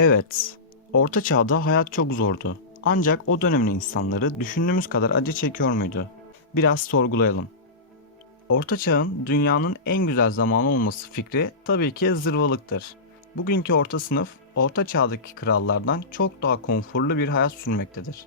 Evet, Orta Çağ'da hayat çok zordu. Ancak o dönemin insanları düşündüğümüz kadar acı çekiyor muydu? Biraz sorgulayalım. Orta Çağ'ın dünyanın en güzel zamanı olması fikri tabii ki zırvalıktır. Bugünkü orta sınıf, Orta Çağ'daki krallardan çok daha konforlu bir hayat sürmektedir.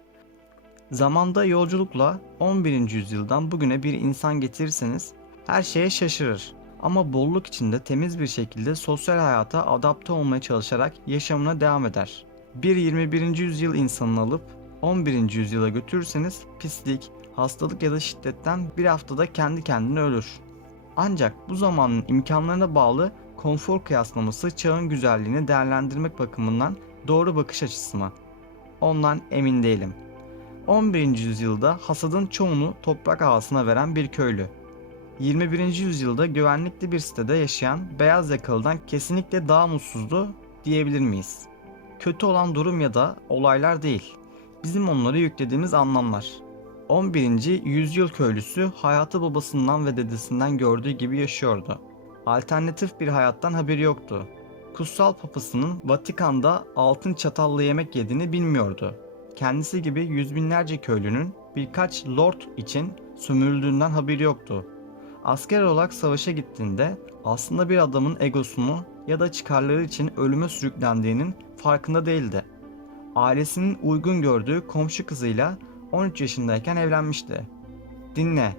Zamanda yolculukla 11. yüzyıldan bugüne bir insan getirirseniz her şeye şaşırır. Ama bolluk içinde temiz bir şekilde sosyal hayata adapte olmaya çalışarak yaşamına devam eder. Bir 21. yüzyıl insanını alıp 11. yüzyıla götürürseniz pislik, hastalık ya da şiddetten bir haftada kendi kendine ölür. Ancak bu zamanın imkanlarına bağlı konfor kıyaslaması çağın güzelliğini değerlendirmek bakımından doğru bakış açısı mı? Ondan emin değilim. 11. yüzyılda hasadın çoğunu toprak havasına veren bir köylü. 21. yüzyılda güvenlikli bir sitede yaşayan beyaz yakalıdan kesinlikle daha mutsuzdu diyebilir miyiz? Kötü olan durum ya da olaylar değil. Bizim onlara yüklediğimiz anlamlar. 11. yüzyıl köylüsü hayatı babasından ve dedesinden gördüğü gibi yaşıyordu. Alternatif bir hayattan haberi yoktu. Kutsal papasının Vatikan'da altın çatalla yemek yediğini bilmiyordu. Kendisi gibi yüz binlerce köylünün birkaç lord için sömürüldüğünden haberi yoktu. Asker olarak savaşa gittiğinde aslında bir adamın egosunu ya da çıkarları için ölüme sürüklendiğinin farkında değildi. Ailesinin uygun gördüğü komşu kızıyla 13 yaşındayken evlenmişti. Dinle.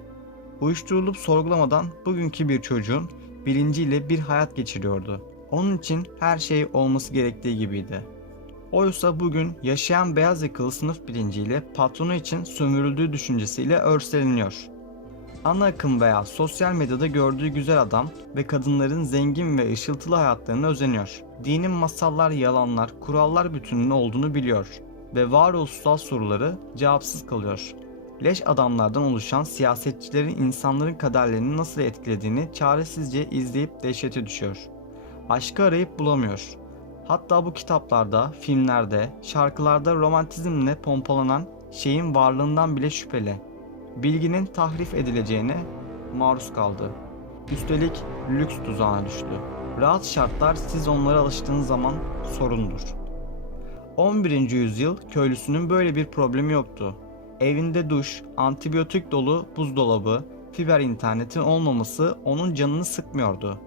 Uyuşturulup sorgulamadan bugünkü bir çocuğun bilinciyle bir hayat geçiriyordu. Onun için her şey olması gerektiği gibiydi. Oysa bugün yaşayan beyaz yakalı sınıf bilinciyle patronu için sömürüldüğü düşüncesiyle örseleniyor. Ana akım veya sosyal medyada gördüğü güzel adam ve kadınların zengin ve ışıltılı hayatlarına özeniyor. Dinin masallar, yalanlar, kurallar bütününün olduğunu biliyor ve varoluşsal soruları cevapsız kalıyor. Leş adamlardan oluşan siyasetçilerin insanların kaderlerini nasıl etkilediğini çaresizce izleyip dehşete düşüyor. Aşkı arayıp bulamıyor. Hatta bu kitaplarda, filmlerde, şarkılarda romantizmle pompalanan şeyin varlığından bile şüpheli. Bilginin tahrif edileceğine maruz kaldı. Üstelik lüks tuzağına düştü. Rahat şartlar siz onlara alıştığınız zaman sorundur. 11. yüzyıl köylüsünün böyle bir problemi yoktu. Evinde duş, antibiyotik dolu buzdolabı, fiber internetin olmaması onun canını sıkmıyordu.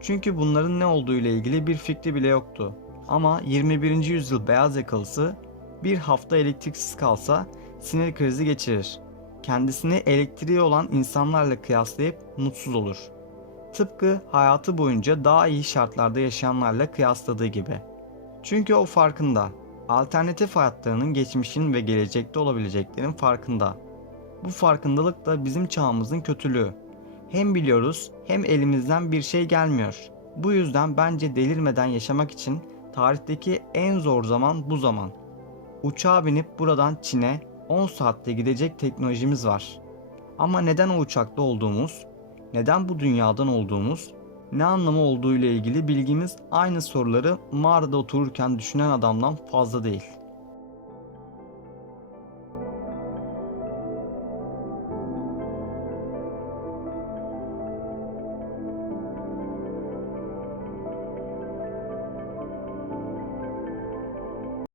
Çünkü bunların ne olduğu ile ilgili bir fikri bile yoktu. Ama 21. yüzyıl beyaz yakalısı bir hafta elektriksiz kalsa sinir krizi geçirir. Kendisini elektriği olan insanlarla kıyaslayıp mutsuz olur. Tıpkı hayatı boyunca daha iyi şartlarda yaşayanlarla kıyasladığı gibi. Çünkü o farkında. Alternatif hayatlarının geçmişin ve gelecekte olabileceklerin farkında. Bu farkındalık da bizim çağımızın kötülüğü. Hem biliyoruz hem elimizden bir şey gelmiyor. Bu yüzden bence delirmeden yaşamak için tarihteki en zor zaman bu zaman. Uçağa binip buradan Çin'e 10 saatte gidecek teknolojimiz var. Ama neden o uçakta olduğumuz, neden bu dünyadan olduğumuz, ne anlamı olduğu ile ilgili bilgimiz aynı soruları mağarada otururken düşünen adamdan fazla değil.